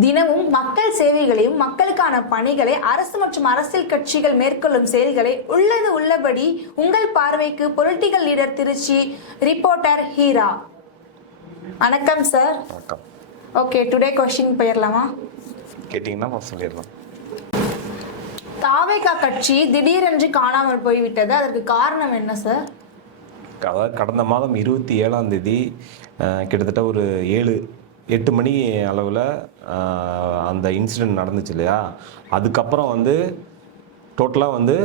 தினமும் மக்கள் சேவைகளையும் மக்களுக்கான பணிகளை அரசு மற்றும் அரசியல் கட்சிகள் மேற்கொள்ளும் செயல்களை உள்ளது உள்ளபடி உங்கள் பார்வைக்கு political leader Trichy reporter Heera. வணக்கம் சார் வணக்கம். ஓகே டுடே கொஸ்டின் போயிடலாமா கேட்டிங்கன்னா சொல்லிடலாம். தாவேகா கட்சி திடீரென்று காணாமல் போய்விட்டது. அதற்கு காரணம் என்ன சார் அதாவது கடந்த மாதம் இருபத்தி ஏழாம் தேதி கிட்டத்தட்ட ஒரு ஏழு எட்டு மணி அளவில் அந்த இன்சிடெண்ட் நடந்துச்சு இல்லையா? அதுக்கப்புறம் வந்து டோட்டலாக வந்து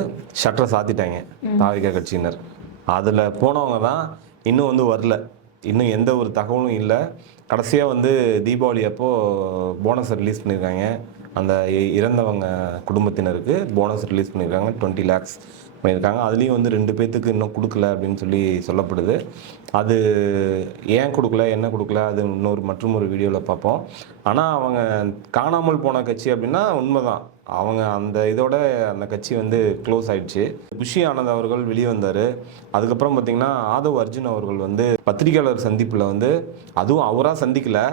ஷட்டரை சாத்திட்டாங்க தாவிக கட்சியினர். அதில் போனவங்க தான் இன்னும் வந்து வரல. இன்னும் எந்த ஒரு தகவலும் இல்லை. கடைசியாக வந்து தீபாவளி அப்போ போனஸ் ரிலீஸ் பண்ணியிருக்காங்க அந்த இ- இறந்தவங்க குடும்பத்தினருக்கு போனஸ் ரிலீஸ் பண்ணியிருக்காங்க டுவெண்ட்டி லேக்ஸ் பண்ணியிருக்காங்க. அதுலேயும் வந்து ரெண்டு பேர்த்துக்கு இன்னும் கொடுக்கல அப்படின்னு சொல்லி சொல்லப்படுது. அது ஏன் கொடுக்கல என்ன கொடுக்கல அது இன்னொரு மற்றும் ஒரு வீடியோவில் பார்ப்போம். ஆனால் அவங்க காணாமல் போன கட்சி அப்படின்னா உண்மைதான். அவங்க அந்த இதோட அந்த கட்சி வந்து க்ளோஸ் ஆயிடுச்சு. குஷி ஆனந்த் அவர்கள் வெளியே வந்தார். அதுக்கப்புறம் பார்த்திங்கன்னா ஆதவ் அர்ஜுன் அவர்கள் வந்து பத்திரிகையாளர் சந்திப்பில் வந்து அதுவும் அவராக சந்திக்கலை.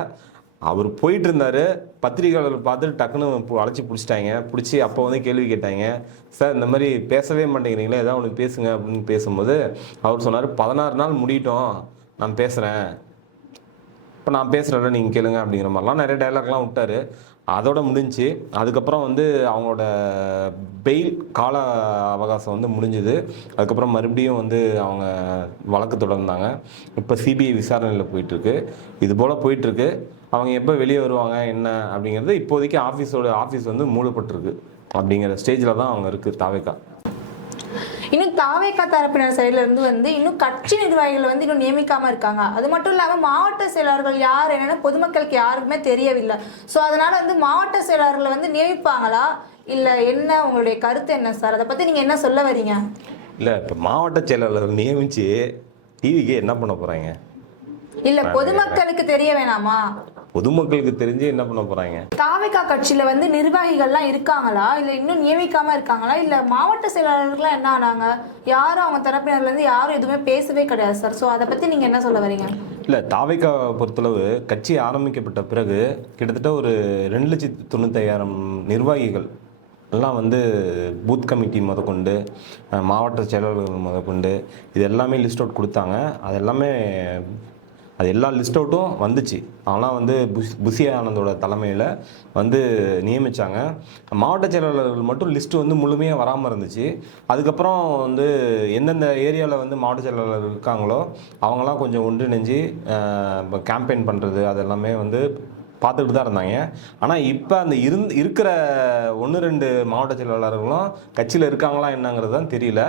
அவர் போயிட்டு இருந்தார் பத்திரிகையாளர் பார்த்துட்டு டக்குன்னு பு- அழைச்சி பிடிச்சிட்டாங்க. பிடிச்சி அப்போ வந்து கேள்வி கேட்டாங்க. சார் இந்த மாதிரி பேசவே மாட்டேங்கிறீங்களே ஏதாவது ஒன்று பேசுங்க அப்படின்னு பேசும்போது அவர் சொன்னார் பதினாறு நாள் முடியட்டும். நான் பேசுகிறேன் இப்போ நான் பேசுகிறேன்ல நீங்கள் கேளுங்க அப்படிங்கிற மாதிரிலாம் நிறைய டைலாக்லாம் விட்டாரு. அதோட முடிஞ்சுச்சு அதுக்கப்புறம் வந்து அவங்களோட பெயில் கால அவகாசம் வந்து முடிஞ்சுது. அதுக்கப்புறம் மறுபடியும் வந்து அவங்க வழக்கு தொடர்ந்தாங்க. இப்போ சிபிஐ விசாரணையில் போயிட்டுருக்கு. இது போல் போயிட்டுருக்கு. அவங்க எப்போ வெளியே வருவாங்க என்ன அப்படிங்கிறது இப்போதைக்கு ஆஃபீஸோட ஆஃபீஸ் வந்து மூடப்பட்டிருக்கு. அப்படிங்கிற ஸ்டேஜில் தான் அவங்க இருக்குது தாவேக்கா. இன்னும் தாவேகா தரப்பினர் சைடுல இருந்து வந்து இன்னும் கட்சி நிர்வாகிகள் வந்து இன்னும் நியமிக்காம இருக்காங்க. அது மட்டும் இல்லாம மாவட்ட செயலாளர்கள் யார் என்னன்னு பொதுமக்களுக்கு யாருக்குமே தெரியவில்லை. ஸோ அதனால வந்து மாவட்ட செயலாளர்களை வந்து நியமிப்பாங்களா? இல்ல என்ன உங்களுடைய கருத்து என்ன சார் அதை பத்தி நீங்க என்ன சொல்ல வரீங்க? இல்லை இப்போ மாவட்ட செயலாளர் நியமித்து டிவிக்கு என்ன பண்ண போகிறாங்க இல்ல பொதுமக்களுக்கு தெரிய வேணாமா? பொதுமக்களுக்கு தெரிஞ்சு என்ன பண்ண போகிறாங்க தாவேகா கட்சியில வந்து நிர்வாகிகள்லாம் இருக்காங்களா? இல்ல இன்னும் நியமிக்காம இருக்காங்களா? இல்ல மாவட்ட செயலாளர்கள்லாம் என்ன ஆனாங்க? யாரும் அவங்க தரப்பினர்ல இருந்து யாரும் எதுவுமே பேசவே கிடையாது சார் ஸோ அதை பத்தி நீங்க என்ன சொல்ல வரீங்க? இல்லை தாவைக்கா பொறுத்தளவு கட்சி ஆரம்பிக்கப்பட்ட பிறகு கிட்டத்தட்ட ஒரு ரெண்டு லட்சத்தி தொண்ணூத்தையாயிரம் நிர்வாகிகள் எல்லாம் வந்து பூத் கமிட்டி முதற்கொண்டு மாவட்ட செயலாளர்கள் முதற்கொண்டு இது எல்லாமே லிஸ்ட் அவுட் கொடுத்தாங்க. அது எல்லாமே அது எல்லா லிஸ்ட் அவுட்டும் வந்துச்சு. ஆனால் வந்து புஷ் புஷி ஆனந்தோட தலைமையில் வந்து நியமித்தாங்க மாவட்ட செயலாளர்கள் மட்டும் லிஸ்ட்டு வந்து முழுமையாக வராமல் இருந்துச்சு. அதுக்கப்புறம் வந்து எந்தெந்த ஏரியாவில் வந்து மாவட்ட செயலாளர்கள் இருக்காங்களோ அவங்களாம் கொஞ்சம் ஒன்றிணைஞ்சு கேம்பெயின் பண்ணுறது அது எல்லாமே வந்து பார்த்துக்கிட்டு தான் இருந்தாங்க. ஆனால் இப்போ அந்த இருந் இருக்கிற ஒன்று ரெண்டு மாவட்ட செயலாளர்களும் கட்சியில் இருக்காங்களா என்னங்கிறது தான் தெரியல.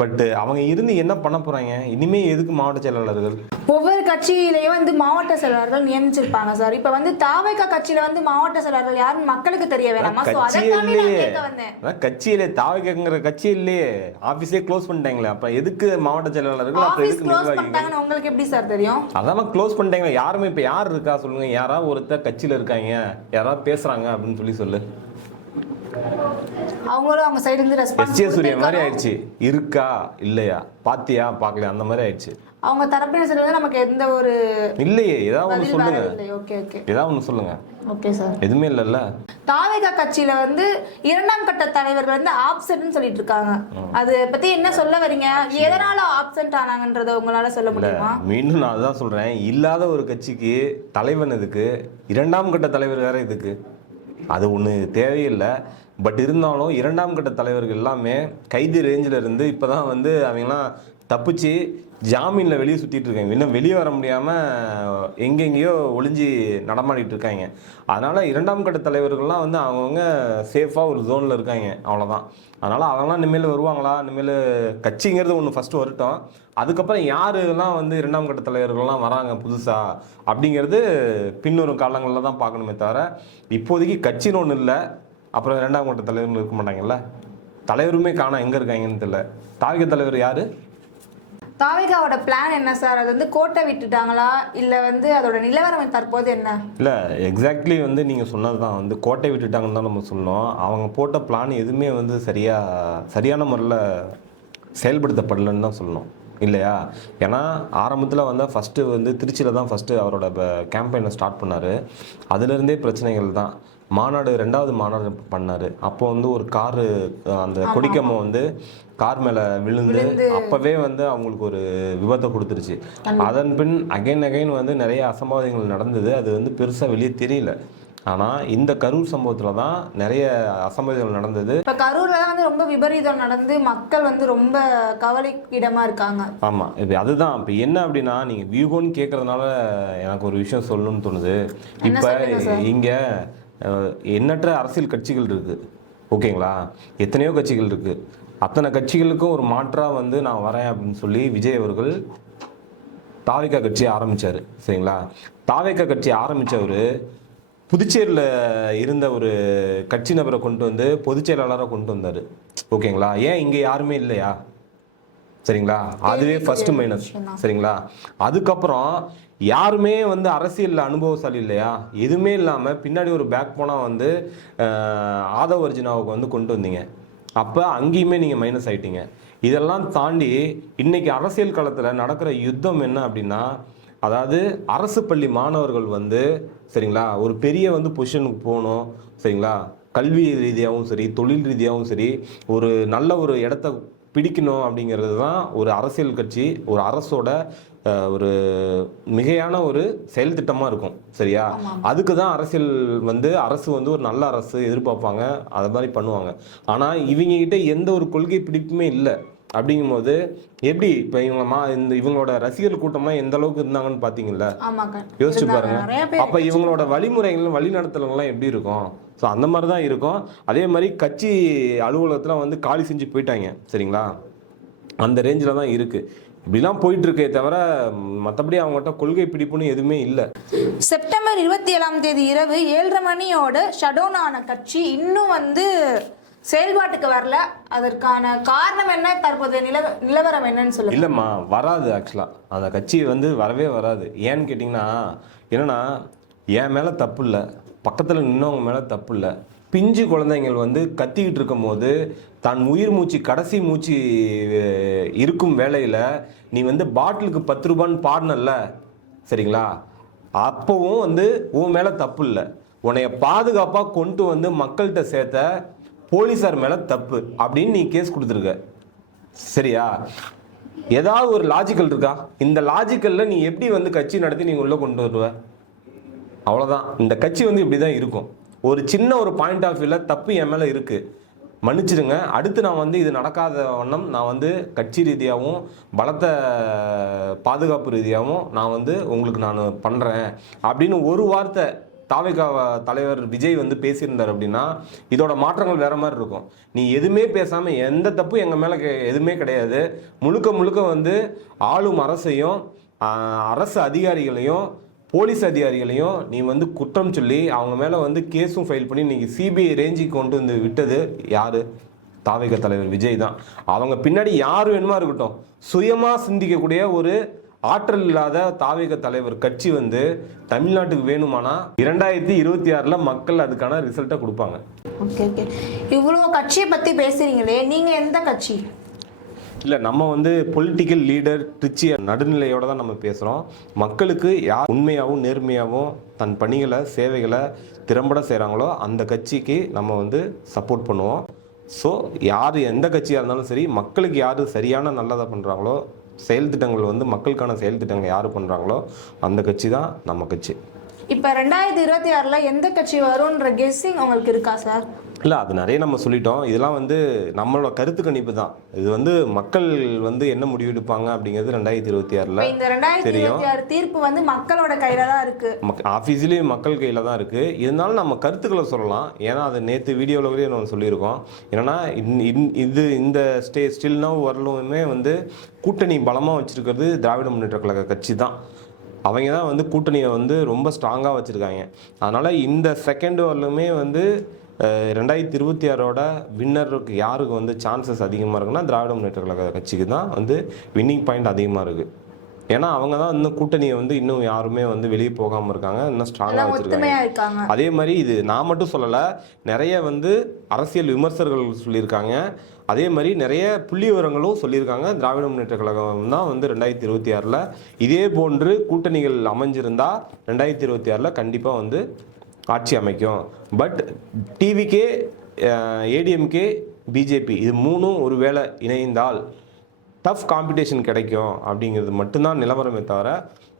பட் அவங்க இருந்து என்ன பண்ண போகிறாங்க இனிமே எதுக்கு மாவட்ட செயலாளர்கள்? ஒவ்வொரு கட்சியிலையும் வந்து மாவட்ட செயலாளர்கள் நியமிச்சிருப்பாங்க சார். இப்ப வந்து தாவேகா கட்சியில வந்து மாவட்ட செயலாளர்கள் யாருன்னு மக்களுக்கு தெரிய வேணாமா? சோ கட்சியே அதைத்தாண்டி நான் இல்லையே தாவகங்கிற கட்சி இல்லையே ஆஃபீஸே க்ளோஸ் பண்ணிட்டாங்களே. அப்ப எதுக்கு மாவட்ட செயலாளர்கள் ஆபீஸ் எதுக்கு நிர்வாகிகள் உங்களுக்கு எப்படி சார் தெரியும்? அதான் க்ளோஸ் பண்ணிட்டாங்களே. யாருமே இப்ப யார் இருக்கா சொல்லுங்க. யாராவது ஒருத்தர் கட்சியில இருக்காங்க. யாராவது பேசுறாங்க அப்படின்னு சொல்லி சொல்லு. அவங்களும் அவங்க சைடு இருந்து எஸ் சூர்யா மாதிரி ரெஸ்பான்ஸ் ஆயிடுச்சு. இருக்கா? இல்லையா? பாத்தியா? பார்க்கலையா? அந்த மாதிரி ஆயிடுச்சு. அவங்க தரப்பினர் வந்து நமக்கு எந்த ஒரு இல்லையே. ஏதாவது ஒன்று சொல்லுங்க. Okay okay. ஏதாவது ஒன்று சொல்லுங்க. ஓகே சார் எதுவுமே இல்லைல்ல. தாவேகா கட்சியில வந்து இரண்டாம் கட்ட தலைவர்கள் வந்து ஆப்சென்ட்னு சொல்லிட்டு இருக்காங்க. அது பத்தி என்ன சொல்ல வரீங்க? எதனால ஆப்சென்ட் ஆனாங்கன்றத உங்களால சொல்ல முடியுமா? மீண்டும் நான் அதுதான் சொல்றேன். இல்லாத ஒரு கட்சிக்கு தலைவன் எதுக்கு? இரண்டாம் கட்ட தலைவர் வேற எதுக்கு? அது ஒன்று தேவையில்லை. பட் இருந்தாலும் இரண்டாம் கட்ட தலைவர்கள் எல்லாமே கைது ரேஞ்சில் இருந்து இப்போ தான் வந்து அவங்களாம் தப்பிச்சு ஜாமீனில் வெளியே சுற்றிட்டு இருக்காங்க. இன்னும் வெளியே வர முடியாமல் எங்கெங்கேயோ ஒளிஞ்சு நடமாடிட்டு இருக்காங்க. அதனால் இரண்டாம் கட்ட தலைவர்கள்லாம் வந்து அவங்கவுங்க சேஃபாக ஒரு ஜோனில் இருக்காங்க. அவ்வளோதான் அதனால் அவங்களாம் இனிமேல் வருவாங்களா? இனிமேல் கட்சிங்கிறது ஒன்று ஃபஸ்ட்டு வரட்டும். அதுக்கப்புறம் யாருலாம் வந்து இரண்டாம் கட்ட தலைவர்கள்லாம் வராங்க புதுசாக அப்படிங்கிறது பின்னொரு காலங்களில் தான் பார்க்கணுமே தவிர இப்போதைக்கு கட்சின்னு ஒன்று இல்லை. அப்புறம் இரண்டாம் கட்ட தலைவர்கள் இருக்க மாட்டாங்கல்ல? தலைவருமே காணோம் எங்கே இருக்காங்கன்னு தெரியல. தாவிக தலைவர் யார்? தாவேகாவோட பிளான் என்ன சார்? அது வந்து கோட்டை விட்டுட்டாங்களா? இல்ல வந்து அதோட நிலவரம் தற்போது என்ன? இல்லை எக்ஸாக்ட்லி வந்து நீங்கள் சொன்னது தான் வந்து கோட்டை விட்டுட்டாங்கன்னு தான் நம்ம சொன்னோம். அவங்க போட்ட பிளான் எதுவுமே வந்து சரியாக சரியான முறையில் செயல்படுத்தப்படலைன்னு தான் சொல்லணும் இல்லையா? ஏன்னா ஆரம்பத்தில் வந்து ஃபஸ்ட்டு வந்து திருச்சியில் தான் ஃபஸ்ட்டு அவரோட கேம்பெயினை ஸ்டார்ட் பண்ணார். அதுலேருந்தே பிரச்சனைகள் தான். மாநாடு ரெண்டாவது மாநாடு பண்ணார். அப்போ வந்து ஒரு காரு அந்த கொடிக்கம்பம் வந்து கார் மேலே விழுந்து அப்போவே வந்து அவங்களுக்கு ஒரு விபத்தை கொடுத்துருச்சு. அதன் பின் அகைன் அகைன் வந்து நிறைய அசம்பாவிதங்கள் நடந்தது. அது வந்து பெருசாக வெளியே தெரியல. ஆனால் இந்த கரூர் சம்பவத்தில் தான் நிறைய அசம்பாவிதங்கள் நடந்தது. இப்ப கரூர்ல தான் வந்து ரொம்ப விபரீதம் நடந்து மக்கள் வந்து ரொம்ப கவலைக்கிடமா இருக்காங்க. ஆமாம் இப்போ அதுதான். இப்போ என்ன அப்படின்னா நீங்கள் வியூகோன்னு கேட்குறதுனால எனக்கு ஒரு விஷயம் சொல்லணும்னு தோணுது. இப்போ? இங்கே எண்ணற்ற அரசியல் கட்சிகள் இருக்குது ஓகேங்களா? எத்தனையோ கட்சிகள் இருக்குது அத்தனை கட்சிகளுக்கும் ஒரு மாற்றாக வந்து நான் வரேன் அப்படின்னு சொல்லி விஜய் அவர்கள் தாவேக்கா கட்சியை ஆரம்பிச்சாரு. சரிங்களா? தாவேக்கா கட்சி ஆரம்பிச்சவர் புதுச்சேரியில் இருந்த ஒரு கட்சி நபரை கொண்டு வந்து பொதுச் செயலாளராக கொண்டு வந்தார். ஓகேங்களா? ஏன் இங்கே யாருமே இல்லையா? சரிங்களா? அதுவே ஃபர்ஸ்ட் மைனஸ் சரிங்களா? அதுக்கப்புறம் யாருமே வந்து அரசியலில் அனுபவசாலி இல்லையா? எதுவுமே இல்லாமல் பின்னாடி ஒரு பேக் போனால் வந்து ஆதவ அர்ஜுனாவுக்கு வந்து கொண்டு வந்தீங்க. அப்போ அங்கேயுமே நீங்கள் மைனஸ் ஆயிட்டீங்க. இதெல்லாம் தாண்டி இன்னைக்கு அரசியல் களத்தில் நடக்கிற யுத்தம் என்ன அப்படின்னா அதாவது அரசு பள்ளி மாணவர்கள் வந்து சரிங்களா? ஒரு பெரிய வந்து பொசிஷனுக்கு போகணும் சரிங்களா? கல்வி ரீதியாகவும் சரி தொழில் ரீதியாகவும் சரி ஒரு நல்ல ஒரு இடத்த பிடிக்கணும் அப்படிங்கிறது தான் ஒரு அரசியல் கட்சி ஒரு அரசோட ஒரு மிகையான ஒரு செயல் திட்டமாக இருக்கும் சரியா? அதுக்கு தான் அரசியல் வந்து அரசு வந்து ஒரு நல்ல அரசு எதிர்பார்ப்பாங்க அது மாதிரி பண்ணுவாங்க. ஆனால் இவங்க கிட்ட எந்த ஒரு கொள்கை பிடிப்புமே இல்லை. அப்படிங்கும்போது எப்படி இப்போ இவங்க மா இந்த இவங்களோட ரசிகர் கூட்டம்லாம் எந்த அளவுக்கு இருந்தாங்கன்னு பார்த்தீங்கல்ல யோசிச்சு. பாருங்க. அப்ப இவங்களோட வழிமுறைகள் வழிநடத்தல்கள்லாம் எப்படி இருக்கும்? ஸோ அந்த மாதிரி தான் இருக்கும். அதே மாதிரி கட்சி அலுவலகத்தில் வந்து காலி செஞ்சு போயிட்டாங்க. சரிங்களா? அந்த ரேஞ்சில் தான் இருக்கு. இப்படிலாம் போயிட்டு இருக்கே தவிர மற்றபடி அவங்ககிட்ட கொள்கை பிடிப்புன்னு எதுவுமே இல்லை. செப்டம்பர் இருபத்தி ஏழாம் தேதி இரவு ஏழரை மணியோட ஷடோன் ஆன கட்சி இன்னும் வந்து செயல்பாட்டுக்கு வரல. அதற்கான காரணம் என்ன? தற்போதைய நில நிலவரம் என்னன்னு சொல்லுங்க. இல்லைம்மா வராது ஆக்சுவலாக அந்த கட்சி வந்து வரவே வராது. ஏன்னு கேட்டிங்கன்னா என்னன்னா என் மேலே தப்பு இல்லை. பக்கத்தில் நின்னவங்க மேலே தப்பு இல்லை. பிஞ்சு குழந்தைங்கள் வந்து கத்திக்கிட்டு இருக்கும்போது தான் உயிர் மூச்சு கடைசி மூச்சு இருக்கும் வேலையில் நீ வந்து பாட்டிலுக்கு பத்து ரூபான்னு பாடினல்ல. சரிங்களா? அப்போவும் வந்து உன் மேலே தப்பு இல்லை. உன்னைய பாதுகாப்பாக கொண்டு வந்து மக்கள்கிட்ட சேர்த்த போலீஸார் மேலே தப்பு அப்படின்னு நீ கேஸ் கொடுத்துருக்க. சரியா? ஏதாவது ஒரு லாஜிக்கல் இருக்கா? இந்த லாஜிக்கலில் நீ எப்படி வந்து கட்சி நடத்தி நீங்கள் உள்ளே கொண்டு வருவ? அவ்வளோதான் இந்த கட்சி வந்து இப்படி தான் இருக்கும். ஒரு சின்ன ஒரு பாயிண்ட் ஆஃப் வியூவில் தப்பு என் மேலே இருக்குது மன்னிச்சிடுங்க. அடுத்து நான் வந்து இது நடக்காத வண்ணம் நான் வந்து கட்சி ரீதியாகவும் பலத்த பாதுகாப்பு ரீதியாகவும் நான் வந்து உங்களுக்கு நான் பண்ணுறேன் அப்படின்னு ஒரு வார்த்தை தாவேகா தலைவர் விஜய் வந்து பேசியிருந்தார் அப்படின்னா இதோட மாற்றங்கள் வேற மாதிரி இருக்கும். நீ எதுவுமே பேசாம எந்த தப்பும் எங்க மேல எதுவுமே கிடையாது. முழுக்க முழுக்க வந்து ஆளும் அரசையும் அரசு அதிகாரிகளையும் போலீஸ் அதிகாரிகளையும் நீ வந்து குற்றம் சொல்லி அவங்க மேலே வந்து கேஸும் ஃபைல் பண்ணி நீங்கள் சிபிஐ ரேஞ்சுக்கு கொண்டு வந்து விட்டது யார்? தாவேக தலைவர் விஜய் தான். அவங்க பின்னாடி யார் வேணுமா இருக்கட்டும் சுயமாக சிந்திக்கக்கூடிய ஒரு ஆற்றல் இல்லாத தாவேக தலைவர் கட்சி வந்து தமிழ்நாட்டுக்கு வேணுமானா இரண்டாயிரத்தி இருபத்தி ஆறுல மக்கள் அதுக்கான ரிசல்ட்டை கொடுப்பாங்க. ஓகே ஓகே இவ்வளோ கட்சியை பத்தி பேசுறீங்களே நீங்க எந்த கட்சி? இல்லை நம்ம வந்து பொலிட்டிக்கல் லீடர் ட்ரிச்சி நடுநிலையோட தான் நம்ம பேசுகிறோம் மக்களுக்கு யார் உண்மையாகவும் நேர்மையாகவும் தன் பணிகளை சேவைகளை திறம்பட செய்கிறாங்களோ அந்த கட்சிக்கு நம்ம வந்து சப்போர்ட் பண்ணுவோம். ஸோ யார் எந்த கட்சியாக இருந்தாலும் சரி மக்களுக்கு யார் சரியான நல்லதை பண்ணுறாங்களோ செயல் திட்டங்கள் வந்து மக்களுக்கான செயல் திட்டங்கள் யார் பண்ணுறாங்களோ அந்த கட்சி தான் நம்ம கட்சி. இப்ப ரெண்டாயிரத்தி இருபத்தி ஆறுல எந்த கட்சி வரும்ன்ற கெஸ்ஸிங் உங்களுக்கு இருக்கா சார் இல்லை அது நிறைய நம்ம சொல்லிட்டோம். இதெல்லாம் வந்து நம்மளோட கருத்து கணிப்பு தான். இது வந்து மக்கள் வந்து என்ன முடிவெடுப்பாங்க அப்படிங்கிறது ரெண்டாயிரத்தி இருபத்தி ஆறில் இந்த ரெண்டாயிரத்தி தெரியும். இருபத்தி ஆறு தீர்ப்பு வந்து மக்களோட கையில தான் இருக்கு. மக் ஆஃபீஸ்லேயும் மக்கள் கையில் தான் இருக்குது இருந்தாலும் நம்ம கருத்துக்களை சொல்லலாம். ஏன்னா அது நேற்று வீடியோவில் கூட நம்ம சொல்லியிருக்கோம். என்னன்னா இன்- இது இந்த ஸ்டே ஸ்டில் நவ் வரலுமே வந்து கூட்டணி பலமாக வச்சுருக்கிறது திராவிட முன்னேற்ற கழக கட்சி தான். அவங்க தான் வந்து கூட்டணியை வந்து ரொம்ப ஸ்ட்ராங்காக வச்சுருக்காங்க. அதனால் இந்த செகண்ட் வரலுமே வந்து ரெண்டாயிரத்தி இருபத்தி ஆறோட வின்னருக்கு யாருக்கு வந்து சான்சஸ் அதிகமாக இருக்குன்னா திராவிட முன்னேற்ற கழக கட்சிக்கு தான் வந்து வின்னிங் பாயிண்ட் அதிகமாக இருக்குது ஏன்னா அவங்க தான் இன்னும் கூட்டணியை வந்து இன்னும் யாருமே வந்து வெளியே போகாமல் இருக்காங்க. இன்னும் ஸ்ட்ராங்காக வச்சுருக்காங்க. அதே மாதிரி இது நான் மட்டும் சொல்லலை நிறைய வந்து அரசியல் விமர்சகர்கள் சொல்லியிருக்காங்க. அதே மாதிரி நிறைய புள்ளி விவரங்களும் சொல்லியிருக்காங்க. திராவிட முன்னேற்ற கழகம் தான் வந்து ரெண்டாயிரத்தி இருபத்தி ஆறில் இதே போன்று கூட்டணிகள் அமைஞ்சிருந்தா ரெண்டாயிரத்தி இருபத்தி ஆறில் கண்டிப்பாக வந்து ஆட்சி அமைக்கும். பட் டிவிக்கே ஏடிஎம்கே பிஜேபி இது மூணும் ஒரு வேளை இணைந்தால் டஃப் காம்படிஷன் கிடைக்கும் அப்படிங்கிறது மட்டும்தான் நிலவரமே தவிர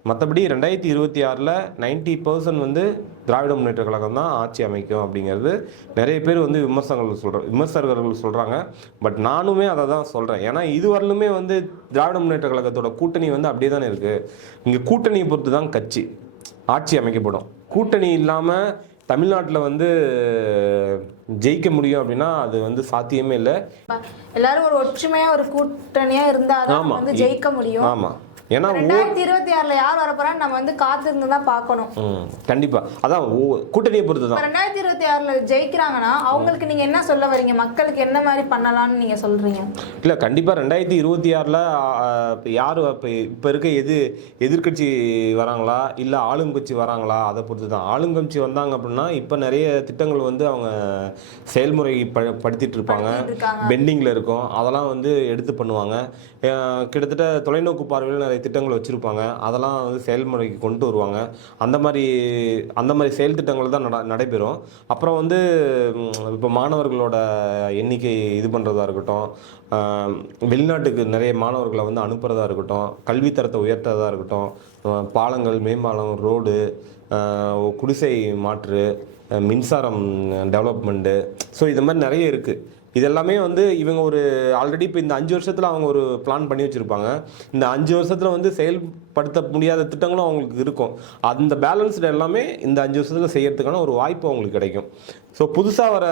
மற்றபடி ரெண்டாயிரத்தி இருபத்தி ஆறில் நைன்ட்டி பர்சன்ட் வந்து திராவிட முன்னேற்ற கழகம் தான் ஆட்சி அமைக்கும் அப்படிங்கிறது நிறைய பேர் வந்து விமர்சகர்கள் சொல்கிற விமர்சகர்கள் சொல்கிறாங்க பட் நானுமே அதை தான் சொல்கிறேன் ஏன்னா இதுவரையிலுமே வந்து திராவிட முன்னேற்ற கழகத்தோட கூட்டணி வந்து அப்படியே தானே இருக்குது இங்கே கூட்டணியை பொறுத்து தான் கட்சி ஆட்சி அமைக்கப்படும். கூட்டணி இல்லாமல் தமிழ்நாட்டில் வந்து ஜெயிக்க முடியும் அப்படின்னா அது வந்து சாத்தியமே இல்லை. எல்லாரும் ஒரு ஒற்றுமையா ஒரு கூட்டணியா இருந்தாதான் ஆமா. வந்து ஜெயிக்க முடியும். ஆமாம் ஏன்னா ரெண்டாயிரத்தி இருபத்தி ஆறுல யார் வரப்போறான்னு நம்ம வந்து காத்திருந்து தான் பார்க்கணும். ம் கண்டிப்பாக அதான் கூட்டணியை பொறுத்து தான் ரெண்டாயிரத்தி இருபத்தி ஆறுல ஜெயிக்கிறாங்கன்னா அவங்களுக்கு நீங்க என்ன சொல்ல வரீங்க? மக்களுக்கு என்ன மாதிரி பண்ணலாம்னு நீங்க சொல்றீங்க? இல்லை கண்டிப்பாக ரெண்டாயிரத்தி இருபத்தி ஆறில் யார் இப்போ இப்போ இருக்க எது எதிர்க்கட்சி வராங்களா? இல்லை ஆளுங்கட்சி வராங்களா? அதை பொறுத்து தான் ஆளுங்கட்சி வந்தாங்க அப்படின்னா இப்போ நிறைய திட்டங்கள் வந்து அவங்க செயல்முறை படுத்திட்டு இருப்பாங்க. பெண்டிங்கில் இருக்கும். அதெல்லாம் வந்து எடுத்து பண்ணுவாங்க. கிட்டத்தட்ட தொலைநோக்கு பார்வையில் நிறைய திட்டங்கள் வச்சுருப்பாங்க. அதெல்லாம் வந்து செயல்முறைக்கு கொண்டு வருவாங்க. அந்த மாதிரி அந்த மாதிரி செயல் திட்டங்கள் தான் நட நடைபெறும். அப்புறம் வந்து இப்போ மாணவர்களோட எண்ணிக்கை இது பண்ணுறதா இருக்கட்டும் வெளிநாட்டுக்கு நிறைய மாணவர்களை வந்து அனுப்புகிறதா இருக்கட்டும் கல்வித்தரத்தை உயர்த்துறதா இருக்கட்டும் பாலங்கள் மேம்பாலம் ரோடு குடிசை மாற்று மின்சாரம் டெவலப்மெண்ட்டு ஸோ இது மாதிரி நிறைய இருக்குது இதெல்லாமே வந்து இவங்க ஒரு ஆல்ரெடி இப்போ இந்த அஞ்சு வருஷத்தில் அவங்க ஒரு பிளான் பண்ணி வச்சுருப்பாங்க. இந்த அஞ்சு வருஷத்தில் வந்து செயல்படுத்த முடியாத திட்டங்களும் அவங்களுக்கு இருக்கும். அந்த பேலன்ஸ்டு எல்லாமே இந்த அஞ்சு வருஷத்தில் செய்யறதுக்கான ஒரு வாய்ப்பு அவங்களுக்கு கிடைக்கும். ஸோ புதுசாக வர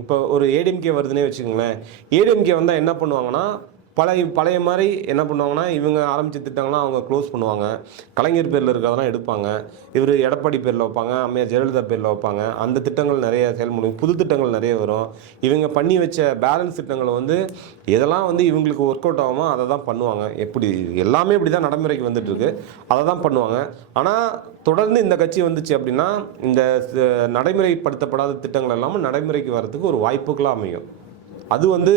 இப்போ ஒரு ஏடிஎம்கே வருதுன்னே வச்சுக்கோங்களேன். ஏடிஎம்கே வந்தால் என்ன பண்ணுவாங்கன்னா பழைய பழைய மாதிரி என்ன பண்ணுவாங்கன்னா இவங்க ஆரம்பித்த திட்டங்கள்லாம் அவங்க க்ளோஸ் பண்ணுவாங்க. கலைஞர் பேரில் இருக்கிறதெல்லாம் எடுப்பாங்க. இவர் எடப்பாடி பேரில் வைப்பாங்க அம்மையார் ஜெயலலிதா பேரில் வைப்பாங்க. அந்த திட்டங்கள் நிறைய செயல்முடியும் புது திட்டங்கள் நிறைய வரும். இவங்க பண்ணி வச்ச பேலன்ஸ் திட்டங்களை வந்து எதெல்லாம் வந்து இவங்களுக்கு ஒர்க் அவுட் ஆகுமோ அதை தான் பண்ணுவாங்க. எப்படி எல்லாமே இப்படி தான் நடைமுறைக்கு வந்துட்டுருக்கு. அதை தான் பண்ணுவாங்க. ஆனால் தொடர்ந்து இந்த கட்சி வந்துச்சு அப்படின்னா இந்த நடைமுறைப்படுத்தப்படாத திட்டங்கள் எல்லாமே நடைமுறைக்கு வரதுக்கு ஒரு வாய்ப்புகளாக அமையும். அது வந்து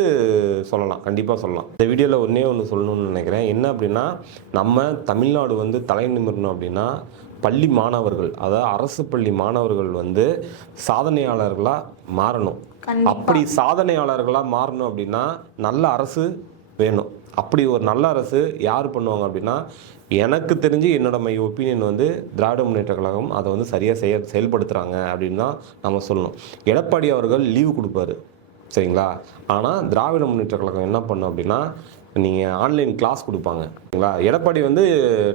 சொல்லலாம் கண்டிப்பாக சொல்லலாம். இந்த வீடியோவில் ஒன்றே ஒன்று சொல்லணும்னு நினைக்கிறேன். என்ன அப்படின்னா நம்ம தமிழ்நாடு வந்து தலை நிமிரணும் அப்படின்னா பள்ளி மாணவர்கள் அதாவது அரசு பள்ளி மாணவர்கள் வந்து சாதனையாளர்களாக மாறணும். அப்படி சாதனையாளர்களாக மாறணும் அப்படின்னா நல்ல அரசு வேணும். அப்படி ஒரு நல்ல அரசு யார் பண்ணுவாங்க அப்படின்னா எனக்கு தெரிஞ்சு என்னோட மை ஒப்பீனியன் வந்து திராவிட முன்னேற்ற கழகம் அதை வந்து சரியாக செய்ய செயல்படுத்துகிறாங்க அப்படின்னு தான் நம்ம சொல்லணும். எடப்பாடி அவர்கள் லீவு கொடுப்பாரு. சரிங்களா? ஆனால் திராவிட முன்னேற்ற கழகம் என்ன பண்ணும் அப்படின்னா நீங்கள் ஆன்லைன் கிளாஸ் கொடுப்பாங்க. சரிங்களா? எடப்பாடி வந்து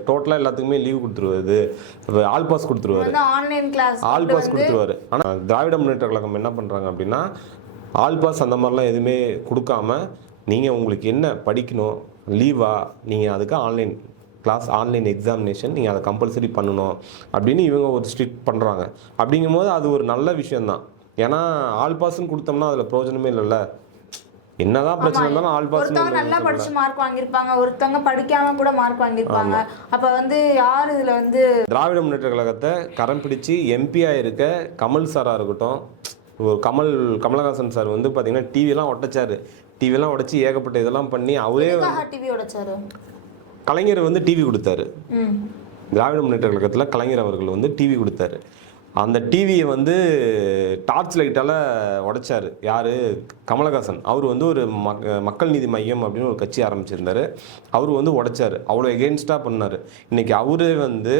டோட்டலாக எல்லாத்துக்குமே லீவ் கொடுத்துருவாரு. ஆல் பாஸ் கொடுத்துருவாரு. வந்து ஆன்லைன் கிளாஸ் ஆல் பாஸ் கொடுத்துருவாரு. ஆனால் திராவிட முன்னேற்ற கழகம் என்ன பண்ணுறாங்க அப்படின்னா ஆல் பாஸ் அந்த மாதிரிலாம் எதுவுமே கொடுக்காம நீங்கள் உங்களுக்கு என்ன படிக்கணும் லீவா நீங்கள் அதுக்கு ஆன்லைன் கிளாஸ் ஆன்லைன் எக்ஸாமினேஷன் நீங்கள் அதை கம்பல்சரி பண்ணணும் அப்படின்னு இவங்க ஒரு ஸ்ட்ரிக்ட் பண்ணுறாங்க அப்படிங்கும்போது அது ஒரு நல்ல விஷயம்தான். ஏன்னா ஆல் பாஸ்ன்னு கொடுத்தோம்னா அதில் பிரயோஜனமே இல்லைல்ல. என்னதான் பிரச்சனை இருந்தாலும் ஆல் ஒருத்தவங்க நல்லா பாஸ் படிச்சு மார்க் வாங்கியிருப்பாங்க ஒருத்தவங்க படிக்காம கூட மார்க் வாங்கியிருப்பாங்க. அப்ப வந்து யார் இதுல வந்து திராவிட முன்னேற்ற கழகத்தை கரம் பிடிச்சி எம்பியாக இருக்க கமல் சாராக இருக்கட்டும் ஒரு கமல் கமலஹாசன் சார் வந்து பார்த்தீங்கன்னா டிவிலாம் ஒட்டச்சாரு. டிவிலாம் உடச்சி ஏகப்பட்ட இதெல்லாம் பண்ணி அவரே டிவி உடைச்சாரு கலைஞர் வந்து டிவி கொடுத்தாரு. திராவிட முன்னேற்ற கழகத்தில் கலைஞர் அவர்கள் வந்து டிவி கொடுத்தாரு. அந்த டிவியை வந்து டார்ச் லைட்டால் உடைச்சார். யார்? கமலஹாசன். அவர் வந்து ஒரு மக் மக்கள் நீதி மையம் அப்படின்னு ஒரு கட்சி ஆரம்பிச்சிருந்தாரு. அவர் வந்து உடைச்சார். அவ்வளோ எகெயின்ஸ்டாக பண்ணார். இன்றைக்கி அவரே வந்து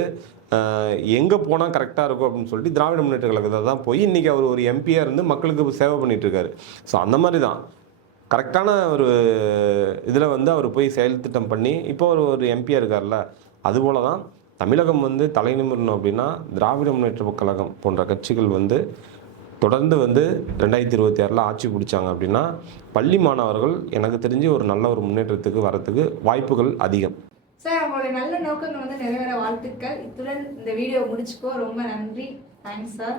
எங்கே போனால் கரெக்டாக இருக்கும் அப்படின்னு சொல்லிட்டு திராவிட முன்னேற்ற கழகத்தை தான் போய் இன்றைக்கி அவர் ஒரு எம்பியாக இருந்து மக்களுக்கு சேவை பண்ணிகிட்ருக்காரு ஸோ அந்த மாதிரி தான். கரெக்டான ஒரு இதில் வந்து அவர் போய் செயல் திட்டம் பண்ணி இப்போ அவர் ஒரு எம்பியாக இருக்கார்ல அதுபோல தான் தமிழகம் வந்து தலைநிமிரணும் அப்படின்னா திராவிட முன்னேற்ற கழகம் போன்ற கட்சிகள் வந்து தொடர்ந்து வந்து ரெண்டாயிரத்தி இருபத்தி ஆறில் ஆட்சி பிடிச்சாங்க அப்படின்னா பள்ளி மாணவர்கள் எனக்கு தெரிஞ்சு ஒரு நல்ல ஒரு முன்னேற்றத்துக்கு வரத்துக்கு வாய்ப்புகள் அதிகம். சார் உங்களுடைய நல்ல நோக்கங்கள் வந்து நிறைவேற வாழ்த்துக்கள். இத்துடன் இந்த வீடியோ முடிச்சுக்கோ. ரொம்ப நன்றி. Thanks sir